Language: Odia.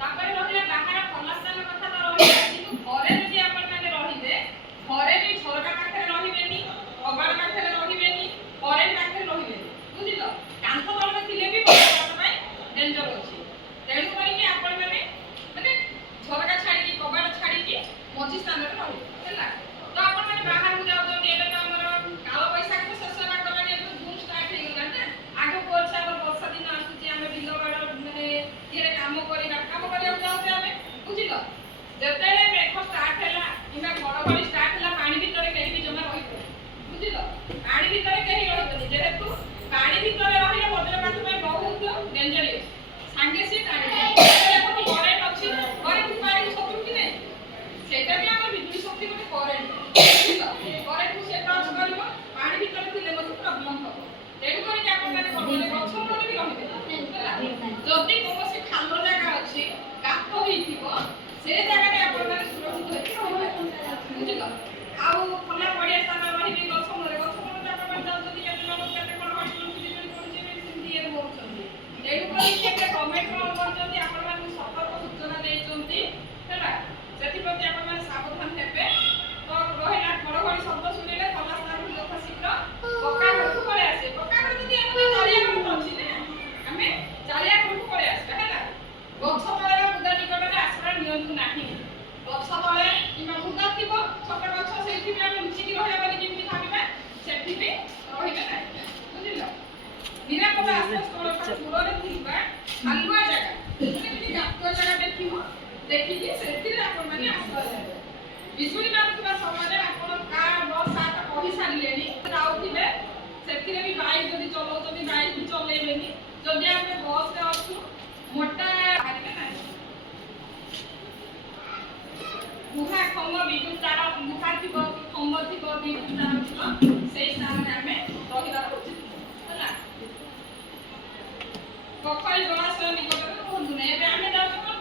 ତାପରେ ରହିଲା ବାହାର ଖୋଲା ସ୍ଥାନ କଥା ତ ରହିଲା, କିନ୍ତୁ ଘରେ ଯଦି ଆପଣ ମାନେ ରହିବେ, ଘରେ ବି ଝରକା ପାଖରେ ରହିବେନି, କବାଟ ପାଖରେ ରହିବେନି, କରେଣ୍ଟ ପାଖରେ ରହିବେନି, ବୁଝିଲ? କାନ୍ଥ ତଳେ ଥିଲେ ବି ଆପଣଙ୍କ ପାଇଁ ଡେଞ୍ଜର ଅଛି। ତେଣୁ କରିକି ଆପଣ ମାନେ ଝରକା ଛାଡ଼ିକି କବାଟ ଛାଡ଼ିକି ମଝି ସ୍ଥାନରେ ରହିବେ, ହେଲା? ତ ଆପଣ ମାନେ ବାହାରକୁ ଯାଉଛନ୍ତି, ଏବେ ତ ଆମର କାଳ ବୈଶାଖ ତ ଶେଷ ହେବା ଗଲାଣି, ଏବେ ଜୁନ୍ ଷ୍ଟାର୍ଟ ହେଇଗଲାଣି ନା। ଆଗକୁ ଅଛି ଆମର ବର୍ଷା ଦିନ ଆସୁଛି, ଆମେ ବିଲ ବାଡ଼ ଇଏରେ କାମ କରିବାକୁ ଯାଉଛେ ଆମେ, ବୁଝିଲ? ଯେତେବେଳେ ମେଘ ଷ୍ଟାର୍ଟ ହେଲା କିମ୍ବା ଘଡ଼ଘଡ଼ି ଷ୍ଟାର୍ଟ ହେଲା, ପାଣି ଭିତରେ କେହି ବି ଜମା ରହିବେନି, ବୁଝିଲ? ପାଣି ଭିତରେ କେହି ରହିବେନି, ଯେହେତୁ ପାଣି ଭିତରେ ରହିଲେ ବଜ୍ରପାତ ପାଇଁ ବହୁତ ଡେଞ୍ଜରିୟସ୍, ସାଙ୍ଗେ ସେ ଟାଣିବ। କରେଣ୍ଟ ଅଛି, କରେଣ୍ଟ ପାଣିକୁ ଶତ୍ରୁ କି ନାହିଁ, ସେଇଟା ବି ଆମର ବିଜୁଳି ଶକ୍ତି ଗୋଟେ କରେଣ୍ଟ, ବୁଝିଲ? କରେଣ୍ଟକୁ ସେ ଟଚ୍ କରିବ, ପାଣି ଭିତରେ ଥିଲେ ମଧ୍ୟ ପ୍ରୋବ୍ଲେମ୍ ହେବ। ତେଣୁ କରିକି ଆପଣ ମାନେ କହିଲେ ଗଛ ମୂଳରେ ବି ରହିବେ, ହେଲା? ଯଦି କୌଣସି ଖାଲ ଜାଗା ଅଛି, ଗାତ ହେଇଥିବ, ସେ ଜାଗାରେ ଆପଣ ମାନେ ସୁରକ୍ଷିତ ହେଇକି ରହିବେ, ବୁଝିଲ? ଆଉ ଖୋଲା ପଡ଼ିଆ ସ୍ଥାନ ରହିବି ଗଛ ମୂଳରେ ଆପଣ ମାନେ ଯାଉଛନ୍ତି, କେତେ ଲୋକ କେତେ କ'ଣ ବିଜୁଳି ପଡ଼ୁଛି, ସେମିତି ଇଏରେ କରୁଛନ୍ତି। ତେଣୁ କରିକି ଏବେ ଗଭର୍ଣ୍ଣମେଣ୍ଟ କ'ଣ କରୁଛନ୍ତି, ଆପଣମାନଙ୍କୁ ସତର୍କ ସୂଚନା ଦେଇଛନ୍ତି, ହେଲା? ସେଥିପ୍ରତି ଆପଣମାନେ ସାବଧାନ ହେବେ। ତ ରହିଲା ଘଡ଼ଘଡ଼ି ଶବ୍ଦ ଶୁଣିଲେ ଖୋଲା ସ୍ଥାନରୁ ଯଥାଶୀଘ୍ର ପକ୍କା ଘରକୁ ପଳେଇ ଆସିବେ। ପକ୍କା ଘର ଯଦି ଆମର ଚାଳିଆ ଘର ଅଛି ନା, ଆମେ ଚାଳିଆ ଘରକୁ ପଳେଇ ଆସିବା, ହେଲା? ଗଛ ତଳେ ବା ବୁଦା ନିକଟରେ ଆଶ୍ରୟ ନିଅନ୍ତୁ ନାହିଁ। ଗଛ ତଳେ କିମ୍ବା ବୁଦା ଥିବ, ଛୋଟ ଗଛ, ସେଇଠି ବି ଆମେ ଲୁଚିକି ରହିବା ବୋଲି ଯେମିତି ଭାବିବା, ସେଠି ବି ରହିବେ ନାହିଁ, ବୁଝିଲ? ନିରାପଦ ଆଶ୍ରୟସ୍ଥଳଠାରୁ ଦୂରରେ ଥିବା ଖାଲୁଆ ଜାଗା, ଯେମିତି ଗାତୁଆ ଜାଗା ଦେଖିକି ସେଥିରେ ଆପଣମାନେ ଆଶ୍ରୟ ନେବେ। ବିଜୁଳି ମାରୁଥିବା ସମୟରେ ଆପଣ କାର୍, ବସ୍, ସାର୍ଟ କହିସାରିଲେଣି, ଯାଉଥିବେ, ସେଥିରେ ବି ବାଇକ୍ ଯଦି ଚଲାଉଛନ୍ତି ବାଇକ୍ ବି ଚଲେଇବେନି। ଯଦି ଆମେ ବସ୍ରେ ଅଛୁ, ମୋଟା ବାହାରିବେ ନାହିଁ। ଗୁହା ଖମ୍ବ ବିଦ୍ୟୁତ୍ ତାର ଗୁହା ଥିବ, ଖମ୍ବ ଥିବ, ବିଦ୍ୟୁତ୍ ତାର ଥିବ, ସେଇ ସ୍ଥାନରେ ଆମେ ରହିବା ଉଚିତ, ହେଲା? ପୋଖରୀ ଜଳାଶୟ ନିକଟରେ ରୁହନ୍ତୁ ନାହିଁ। ଏବେ ଆମେ ଯାଉଛୁ